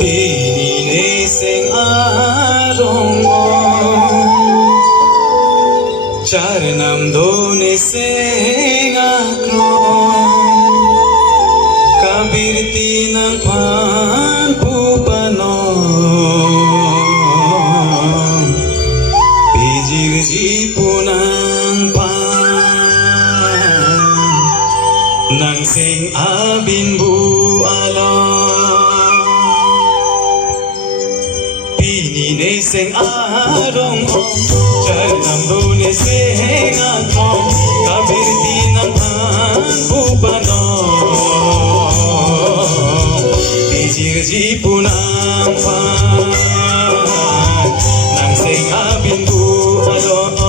Pinising arong Charanam donising akron Kabirti ng panpupanon Pijirjipunan pan Nang sing abin bualon Pinising arong Charanam donising akron Kabirti ng panpupanon Pijirjipunan pan Nang sing abin bualon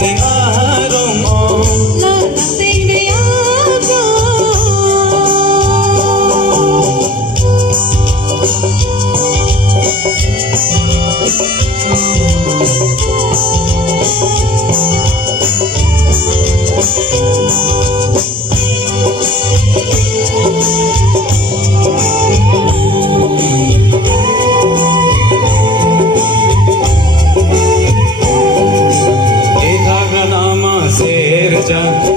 Sing arong sing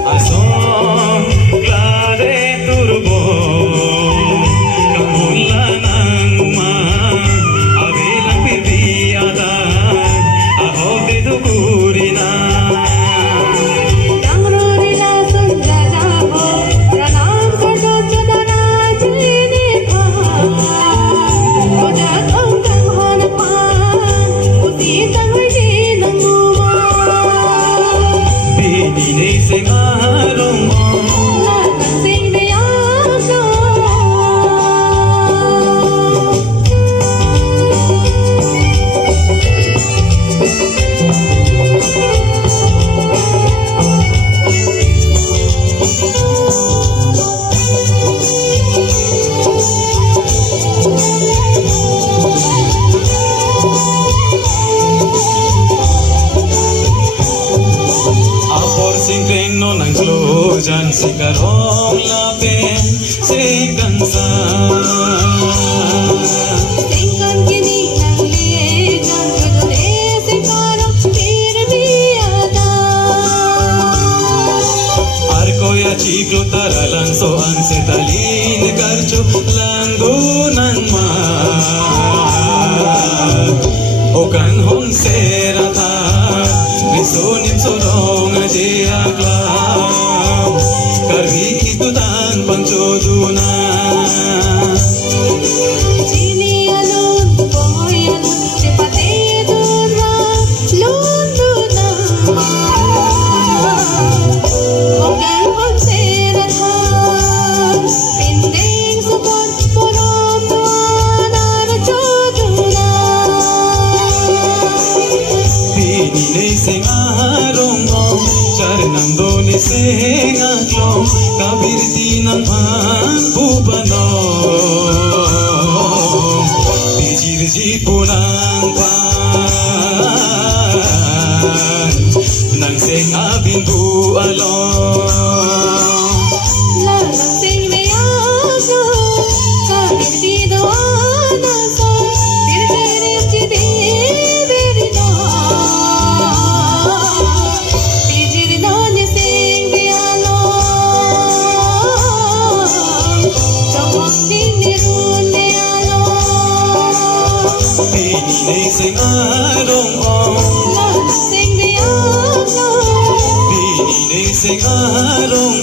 Ason klare turbo kamulan man abelang pirdiada ahob de dugurina Dangrorila sundrajabo pranam kardo chodana chinipa odat ongkang hanapan uti tangwidi nanguma Pinising arong sing Singkeno ng klojan si karong lapin si kansa singkan kini nang lijan kudune singkarong pirbiada Arko ya chiklo taralan so ang setalin karcho langunan ma Okan hon serata Risunim sorong ajiaglaw Karhi itutan pangchodunan Chini alun boy alun sipate dura lunduna Okan hon seratan pinding sukon purom tuanan choduna Pinising arong Charanam donising akron Kabirti ng panpupanon Pijirjipunan pan Nang sing abin bualon Lalasing niyaga kabirti doana sa tirtirin chidibirina Pijirina niya sing dialog Chawang dinirun dialog Pinising arong Lalasing niyaga Pinising arong